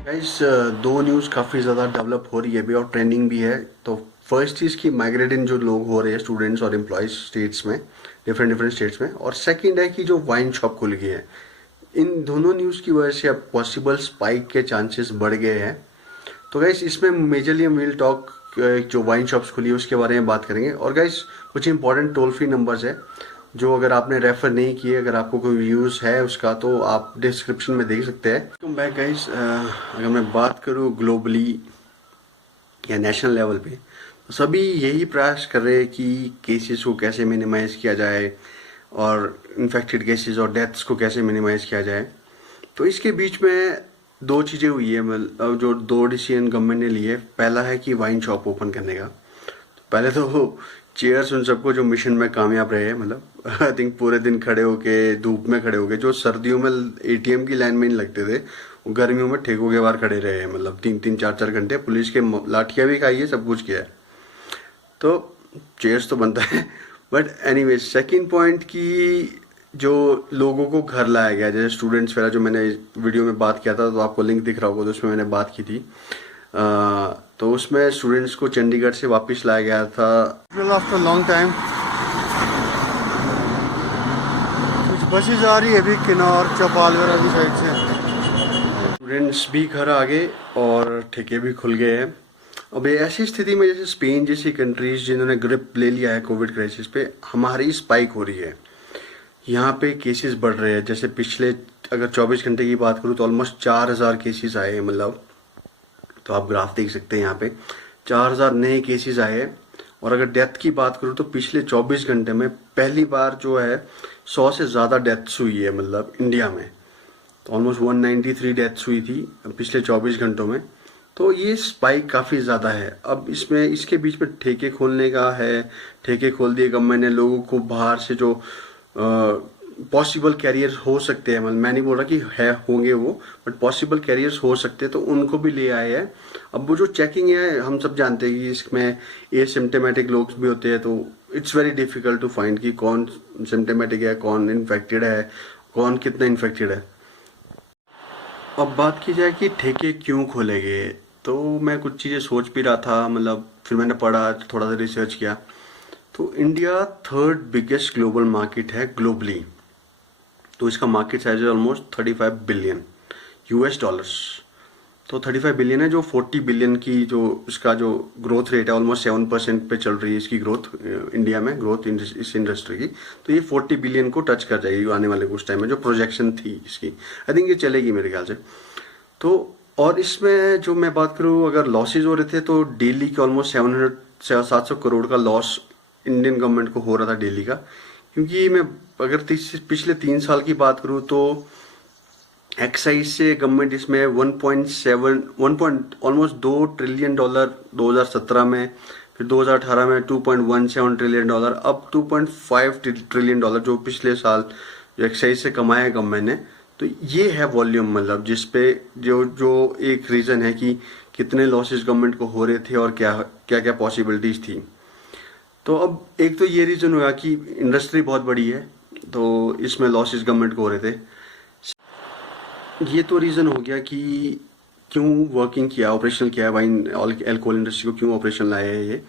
Guys, दो news काफ़ी ज़्यादा डेवलप हो रही है अभी और ट्रेंडिंग भी है। तो फर्स्ट चीज़ की माइग्रेटिंग जो लोग हो रहे हैं स्टूडेंट्स और एम्प्लॉयज़ स्टेट्स में, डिफरेंट डिफरेंट स्टेट्स में। और सेकंड है कि जो वाइन शॉप खुल गई है। इन दोनों न्यूज़ की वजह से अब पॉसिबल स्पाइक के चांसेस बढ़ गए हैं। तो गाइस, इसमें मेजरली हम विल टॉक जो वाइन शॉप्स खुली है उसके बारे में बात करेंगे। और गाइस, कुछ इंपॉर्टेंट टोल फ्री नंबर्स है जो अगर आपने रेफर नहीं किए, अगर आपको कोई यूज़ है उसका, तो आप डिस्क्रिप्शन में देख सकते हैं। Welcome back guys. अगर मैं बात करूँ ग्लोबली या नेशनल लेवल पे, तो सभी यही प्रयास कर रहे हैं कि केसेस को कैसे मिनिमाइज किया जाए और इन्फेक्टेड केसेस और डेथ्स को कैसे मिनिमाइज किया जाए। तो इसके बीच में दो चीज़ें हुई है, मतलब जो दो डिसीजन गवर्नमेंट ने लिए। पहला है कि वाइन शॉप ओपन करने का। तो पहले तो चेयर्स उन सबको जो मिशन में कामयाब रहे हैं, मतलब आई थिंक पूरे दिन खड़े होके धूप में खड़े होके, जो सर्दियों में एटीएम की लाइन में नहीं लगते थे, वो गर्मियों में ठेकों के बाहर खड़े रहे हैं, मतलब 3-3 4-4 घंटे पुलिस के लाठियां भी खाई है, सब कुछ किया है। तो चेयर्स तो बनता है। बट एनीवे, सेकंड पॉइंट की जो लोगों को घर लाया गया, जैसे स्टूडेंट्स वगैरह, जो मैंने वीडियो में बात किया था, तो आपको लिंक दिख रहा होगा, तो उसमें मैंने बात की थी। तो उसमें स्टूडेंट्स को चंडीगढ़ से वापस लाया गया था आफ्टर लॉन्ग टाइम। कुछ बसेज आ रही है अभी किन्नौर चौपाल वगैरह की साइड से। स्टूडेंट्स भी घर आ गए और ठेके भी खुल गए हैं। अब ये ऐसी स्थिति में जैसे स्पेन जैसी कंट्रीज जिन्होंने ग्रिप ले लिया है कोविड क्राइसिस पे, हमारी स्पाइक हो रही है। यहाँ पे केसेस बढ़ रहे हैं। जैसे पिछले अगर 24 घंटे की बात करूँ तो ऑलमोस्ट 4,000 केसेस आए हैं, मतलब। तो आप ग्राफ देख सकते हैं यहाँ पे 4,000 नए केसेस आए हैं। और अगर डेथ की बात करूँ तो पिछले 24 घंटे में पहली बार जो है 100 से ज़्यादा डेथ्स हुई है, मतलब इंडिया में। तो ऑलमोस्ट 193 डेथ्स हुई थी पिछले 24 घंटों में। तो ये स्पाइक काफ़ी ज़्यादा है। अब इसमें इसके बीच में ठेके खोलने का है, ठेके खोल दिए गवर्नमेंट ने। लोगों को बाहर से जो पॉसिबल कैरियर हो सकते हैं, मतलब मैं नहीं बोल रहा कि है होंगे वो, बट पॉसिबल कैरियर्स हो सकते हैं, तो उनको भी ले आए हैं। अब वो जो चेकिंग है, हम सब जानते हैं कि इसमें एसिम्टोमेटिक लोग भी होते हैं, तो it's very difficult to find कि कौन सिम्टोमेटिक है, कौन इन्फेक्टेड है, कौन कितना इन्फेक्टेड है। अब बात की जाए कि ठेके क्यों खोले गए, तो मैं कुछ चीज़ें सोच भी रहा था, मतलब फिर मैंने पढ़ा, थोड़ा सा रिसर्च किया। तो India third biggest global market है ग्लोबली। तो इसका मार्केट साइज है ऑलमोस्ट 35 बिलियन यूएस डॉलर्स। तो 35 बिलियन है, जो 40 बिलियन की जो इसका जो ग्रोथ रेट है, ऑलमोस्ट 7% पे चल रही है इसकी ग्रोथ इंडिया में, ग्रोथ इस इंडस्ट्री की। तो ये 40 बिलियन को टच कर जाएगी आने वाले कुछ टाइम में, जो प्रोजेक्शन थी इसकी। आई थिंक ये चलेगी मेरे ख्याल से। तो और इसमें जो मैं बात करूँ, अगर लॉसेज हो रहे थे तो डेली के ऑलमोस्ट 700 करोड़ का लॉस इंडियन गवर्नमेंट को हो रहा था डेली का। क्योंकि मैं अगर पिछले 3 साल की बात करूँ तो एक्साइज से गवर्नमेंट इसमें 1.7 1 पॉइंट ऑलमोस्ट $2 ट्रिलियन 2017 में, फिर 2018 में $2.17 ट्रिलियन, अब $2.5 ट्रिलियन जो पिछले साल जो एक्साइज से कमाया है गवर्नमेंट ने। तो ये है वॉल्यूम, मतलब जिस पे जो जो एक रीजन है कि कितने लॉसेस गवर्नमेंट को हो रहे थे और क्या क्या क्या पॉसिबिलिटीज थी। तो अब एक तो ये रीजन हुआ कि इंडस्ट्री बहुत बड़ी है, तो इसमें लॉसेस गवर्नमेंट को हो रहे थे। ये तो रीज़न हो गया कि क्यों वर्किंग किया, ऑपरेशनल किया है वाइन अल्कोहल इंडस्ट्री को, क्यों ऑपरेशन लाया है ये।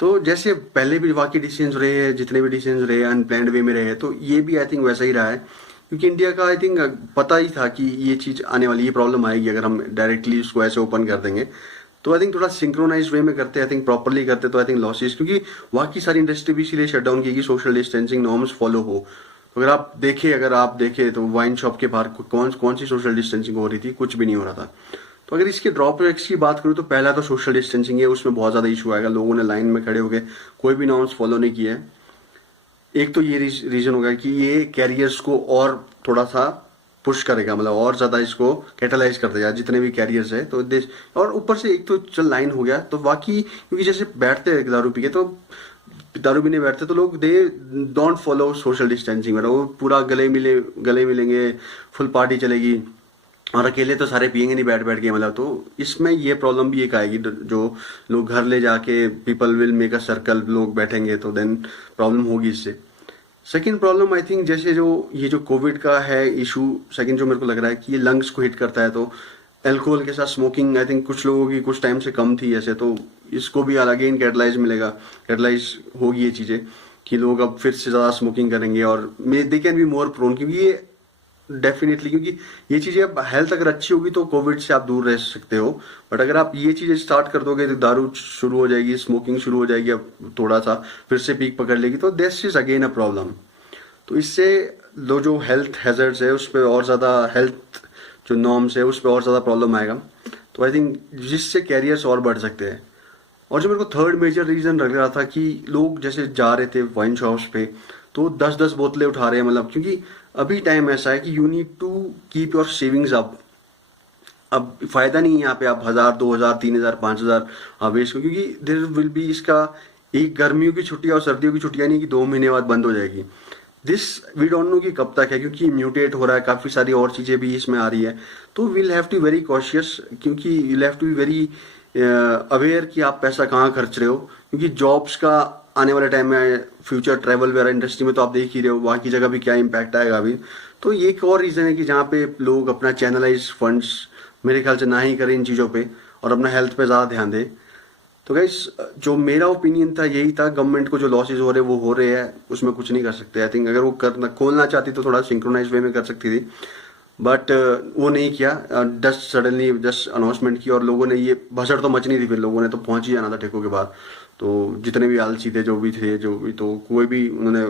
तो जैसे पहले भी बाकी डिसीजन रहे हैं, जितने भी डिसीजन रहे अनप्लान्ड वे में रहे हैं, तो ये भी आई थिंक वैसा ही रहा है। क्योंकि इंडिया का आई थिंक पता ही था कि ये चीज़ आने वाली, ये प्रॉब्लम आएगी अगर हम डायरेक्टली उसको ऐसे ओपन कर देंगे। तो आई थिंक थोड़ा सिंक्रोनाइज वे में करते, आई थिंक प्रॉपरली करते, तो आई थिंक लॉसेस, क्योंकि वहाँ की सारी इंडस्ट्री भी इसीलिए शट डाउन की कि सोशल डिस्टेंसिंग नॉर्म्स फॉलो हो। तो अगर आप देखें तो वाइन शॉप के बाहर कौन कौन सी सोशल डिस्टेंसिंग हो रही थी, कुछ भी नहीं हो रहा था। तो अगर इसके ड्रॉबैक्स की बात करूँ तो पहला तो सोशल डिस्टेंसिंग है, उसमें बहुत ज़्यादा इशू आएगा। लोगों ने लाइन में खड़े होकर कोई भी नॉर्म्स फॉलो नहीं किया है। एक तो ये रीजन होगा कि ये कैरियर्स को और थोड़ा सा पुश करेगा, मतलब और ज़्यादा इसको कैटलाइज कर देगा जितने भी कैरियर्स है, तो देश। और ऊपर से एक तो चल लाइन हो गया, तो बाकी क्योंकि जैसे बैठते हैं दारू पी के, तो दारू पीने बैठते तो लोग they don't follow social distancing, मतलब वो पूरा गले मिलेंगे, फुल पार्टी चलेगी। और अकेले तो सारे पियेंगे नहीं बैठ बैठ के, मतलब। तो इसमें ये प्रॉब्लम भी एक आएगी, जो लोग घर ले जाके people will make a circle, लोग बैठेंगे, तो देन प्रॉब्लम होगी इससे। सेकेंड प्रॉब्लम आई थिंक जैसे जो ये जो कोविड का है इशू, सेकेंड जो मेरे को लग रहा है कि ये लंग्स को हिट करता है। तो अल्कोहल के साथ स्मोकिंग आई थिंक कुछ लोगों की कुछ टाइम से कम थी ऐसे, तो इसको भी अगेन कैटलाइज मिलेगा, कैटलाइज होगी ये चीज़ें कि लोग अब फिर से ज़्यादा स्मोकिंग करेंगे और they can be more prone, क्योंकि ये डेफिनेटली, क्योंकि ये चीज़ें अब हेल्थ अगर अच्छी होगी तो कोविड से आप दूर रह सकते हो, बट अगर आप ये चीज़ें स्टार्ट कर दोगे तो दारू शुरू हो जाएगी, स्मोकिंग शुरू हो जाएगी, अब थोड़ा सा फिर से पीक पकड़ लेगी, तो this is again a problem. तो इससे जो हेल्थ हैजर्ड्स है उस पर और ज़्यादा, हेल्थ जो नॉर्म्स है उस पर और ज़्यादा प्रॉब्लम आएगा। तो आई थिंक जिससे कैरियर्स और बढ़ सकते हैं। और जो मेरे को थर्ड मेजर रीज़न लग रहा था कि लोग जैसे जा रहे थे वाइन शॉप्स पे तो 10-10 बोतलें उठा रहे हैं, मतलब क्योंकि अभी टाइम ऐसा है कि you need to keep your savings up. अब फायदा नहीं है यहाँ पे आप 1000, 2000, 3000, 5000 वेस्ट, क्योंकि देर विल बी इसका एक गर्मियों की छुट्टियां और सर्दियों की छुट्टियां नहीं कि 2 महीने बाद बंद हो जाएगी। दिस वी डोंट नो कि कब तक है, क्योंकि म्यूटेट हो रहा है, काफी सारी और चीजें भी इसमें आ रही है। तो we'll have to very cautious, क्योंकि we'll have to be very aware कि आप पैसा कहाँ खर्च रहे हो, क्योंकि जॉब्स का आने वाले टाइम में फ्यूचर ट्रैवल वगैरह इंडस्ट्री में तो आप देख ही रहे हो वहाँ की जगह भी क्या इम्पैक्ट आएगा अभी। तो ये एक और रीज़न है कि जहाँ पे लोग अपना चैनलाइज फंड्स मेरे ख्याल से ना ही करें इन चीज़ों पे और अपना हेल्थ पे ज़्यादा ध्यान दें। तो गाइस जो मेरा ओपिनियन था यही था, गवर्नमेंट को जो लॉसेज हो रहे हैं वो हो रहे हैं, उसमें कुछ नहीं कर सकते। आई थिंक अगर वो करना खोलना चाहती तो थोड़ा सिंक्रोनाइज वे में कर सकती थी, बट वो नहीं किया। जस्ट सडनली जस्ट अनाउंसमेंट की और लोगों ने, ये भसड़ तो मचनी थी, फिर लोगों ने तो पहुंच ही जाना था ठेकों के बाद। तो जितने भी आलसी थे जो भी थे जो भी, तो कोई भी उन्होंने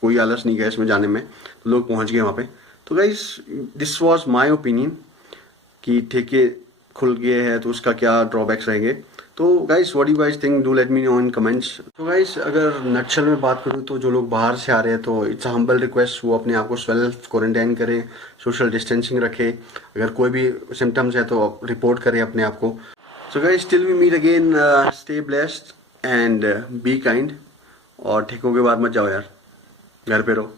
कोई आलस नहीं किया इसमें जाने में, तो लोग पहुंच गए वहाँ पे। तो guys this was my opinion कि ठेके खुल गए हैं तो उसका क्या ड्रॉबैक्स रहेंगे। तो guys what you guys think, do let me know in comments. तो गाइस अगर नक्शल में बात करूँ तो जो लोग बाहर से आ रहे हैं तो इट्स अ हम्बल रिक्वेस्ट, वो अपने आप को सेल्फ क्वारंटाइन करें, सोशल डिस्टेंसिंग रखें, अगर कोई भी सिम्टम्स है तो रिपोर्ट करें अपने आप को। So guys till we meet again, stay blessed and be kind, और ठेकों के बाद मत जाओ यार, घर पे रहो।